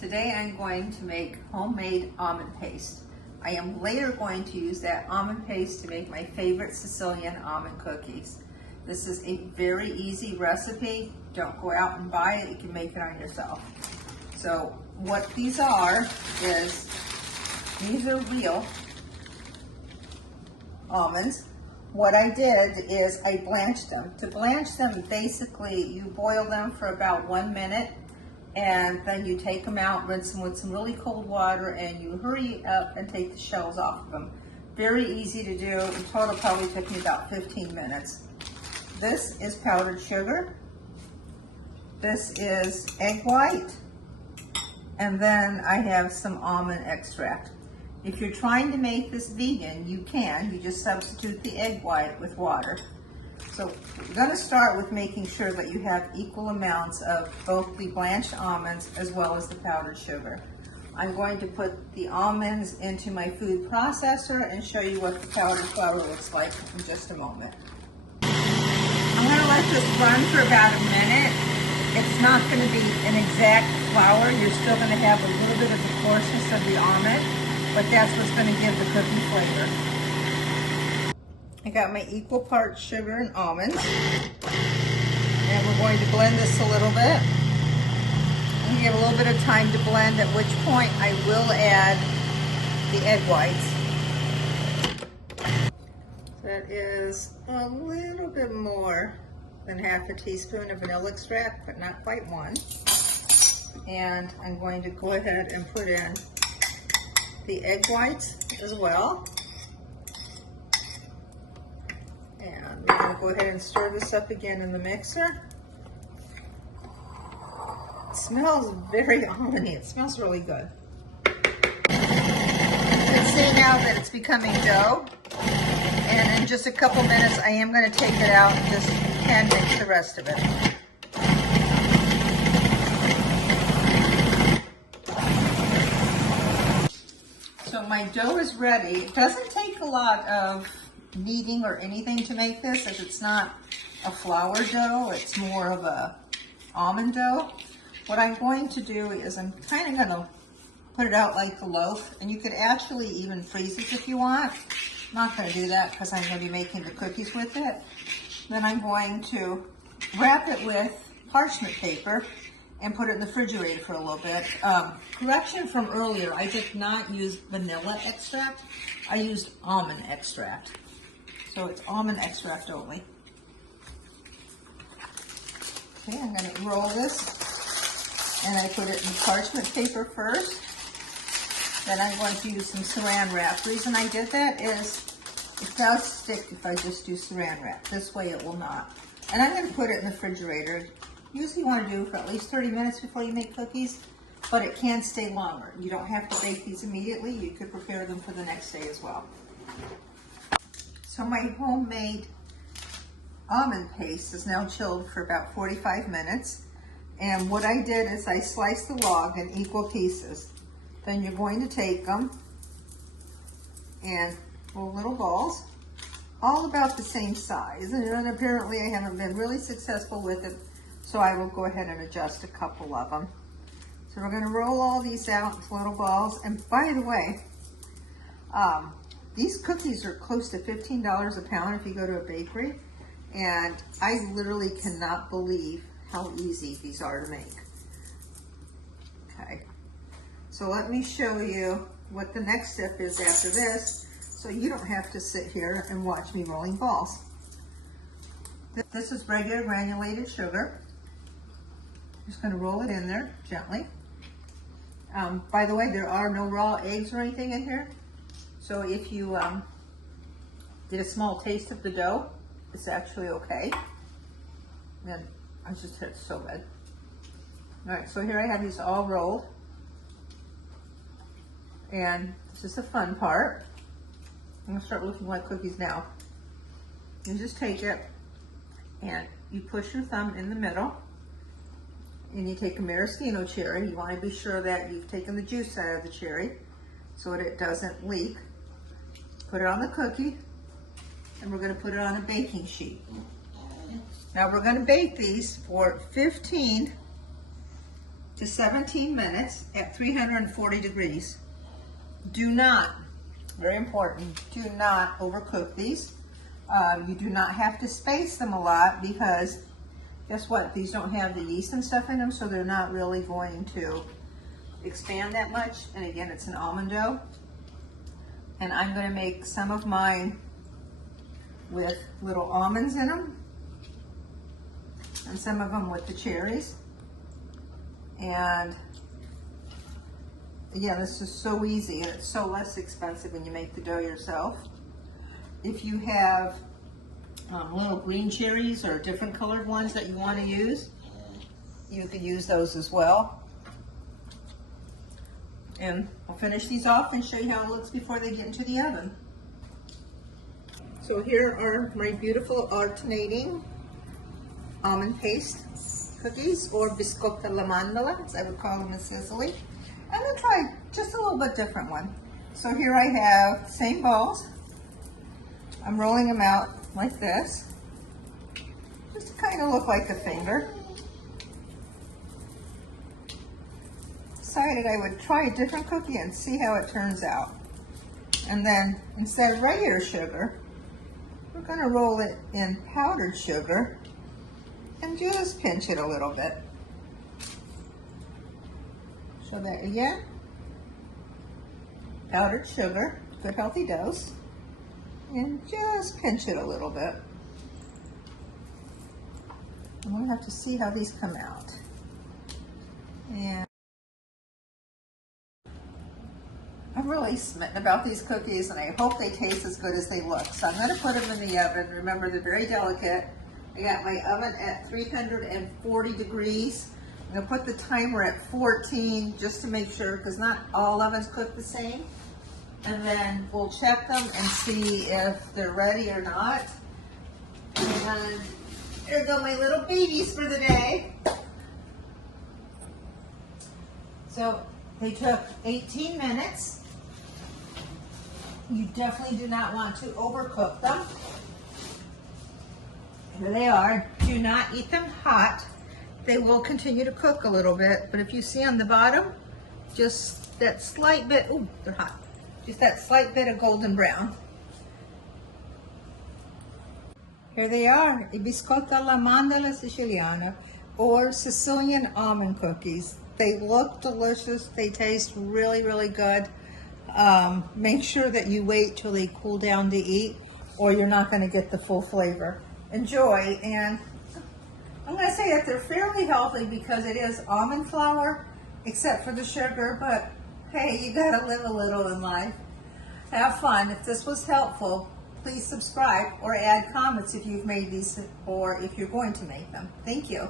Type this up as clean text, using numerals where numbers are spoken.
Today I'm going to make homemade almond paste. I am later going to use that almond paste to make my favorite Sicilian almond cookies. This is a very easy recipe. Don't go out and buy it, you can make it on yourself. So what these are is, these are real almonds. What I did is I blanched them. To blanch them, basically you boil them for about 1 minute and then you take them out, rinse them with some really cold water, and you hurry up and take the shells off of them. Very easy to do. In total probably took me about 15 minutes. This is powdered sugar. This is egg white. And then I have some almond extract. If you're trying to make this vegan, you can. You just substitute the egg white with water. So we're going to start with making sure that you have equal amounts of both the blanched almonds as well as the powdered sugar. I'm going to put the almonds into my food processor and show you what the powdered flour looks like in just a moment. I'm going to let this run for about a minute. It's not going to be an exact flour. You're still going to have a little bit of the coarseness of the almond, but that's what's going to give the cookie flavor. I got my equal parts sugar and almonds, and we're going to blend this a little bit. And give a little bit of time to blend, at which point I will add the egg whites. That is a little bit more than half a teaspoon of vanilla extract, but not quite one. And I'm going to go ahead and put in the egg whites as well. And we're going to go ahead and stir this up again in the mixer. It smells very almondy. It smells really good. You can see now that it's becoming dough. And in just a couple minutes, I am going to take it out and just hand mix the rest of it. So my dough is ready. It doesn't take a lot of kneading or anything to make this, as it's not a flour dough, it's more of a almond dough. What I'm going to do is I'm kind of going to put it out like the loaf, and you could actually even freeze it if you want. I'm not going to do that because I'm going to be making the cookies with it. Then I'm going to wrap it with parchment paper and put it in the refrigerator for a little bit. Correction from earlier, I did not use vanilla extract, I used almond extract. So it's almond extract only. Okay, I'm going to roll this, and I put it in parchment paper first. Then I'm going to use some saran wrap. The reason I did that is it does stick if I just do saran wrap. This way it will not. And I'm going to put it in the refrigerator. Usually you want to do for at least 30 minutes before you make cookies, but it can stay longer. You don't have to bake these immediately. You could prepare them for the next day as well. So my homemade almond paste is now chilled for about 45 minutes. And what I did is I sliced the log in equal pieces. Then you're going to take them and roll little balls, all about the same size. And apparently I haven't been really successful with it, so I will go ahead and adjust a couple of them. So we're going to roll all these out into little balls. And by the way, these cookies are close to $15 a pound if you go to a bakery, and I literally cannot believe how easy these are to make. Okay, so let me show you what the next step is after this, so you don't have to sit here and watch me rolling balls. This is regular granulated sugar. Just going to roll it in there gently. By the way, there are no raw eggs or anything in here. So if you did a small taste of the dough, it's actually okay. And I just hit it so good. All right, so here I have these all rolled. And this is the fun part. I'm gonna start looking like cookies now. You just take it and you push your thumb in the middle, and you take a maraschino cherry. You wanna be sure that you've taken the juice out of the cherry so that it doesn't leak. Put it on the cookie, and we're going to put it on a baking sheet. Now we're going to bake these for 15 to 17 minutes at 340 degrees. Do not, very important, do not overcook these. You do not have to space them a lot because guess what? These don't have the yeast and stuff in them, so they're not really going to expand that much. And again, it's an almond dough. And I'm going to make some of mine with little almonds in them, and some of them with the cherries. And again, this is so easy, and it's so less expensive when you make the dough yourself. If you have little green cherries or different colored ones that you want to use, you could use those as well. And I'll finish these off and show you how it looks before they get into the oven. So here are my beautiful alternating almond paste cookies, or Biscotti alla mandola, as I would call them in Sicily. I'm going to try just a little bit different one. So here I have the same balls. I'm rolling them out like this, just to kind of look like a finger. Decided I would try a different cookie and see how it turns out. And then instead of regular sugar, we're going to roll it in powdered sugar and just pinch it a little bit. Show that again. Powdered sugar, good healthy dose. And just pinch it a little bit. I'm going to have to see how these come out. And I'm really smitten about these cookies, and I hope they taste as good as they look. So I'm going to put them in the oven. Remember, they're very delicate. I got my oven at 340 degrees. I'm going to put the timer at 14 just to make sure, because not all ovens cook the same. And then we'll check them and see if they're ready or not. And there go my little babies for the day. So they took 18 minutes. You definitely do not want to overcook them. Here they are. Do not eat them hot. They will continue to cook a little bit, but if you see on the bottom, just that slight bit, oh, they're hot. Just that slight bit of golden brown. Here they are, I Biscotti alla mandola Siciliana, or Sicilian almond cookies. They look delicious. They taste really, really good. Make sure that you wait till they cool down to eat, or you're not going to get the full flavor. Enjoy, and I'm going to say that they're fairly healthy because it is almond flour, except for the sugar, but hey, you got to live a little in life. Have fun. If this was helpful, please subscribe or add comments if you've made these or if you're going to make them. Thank you.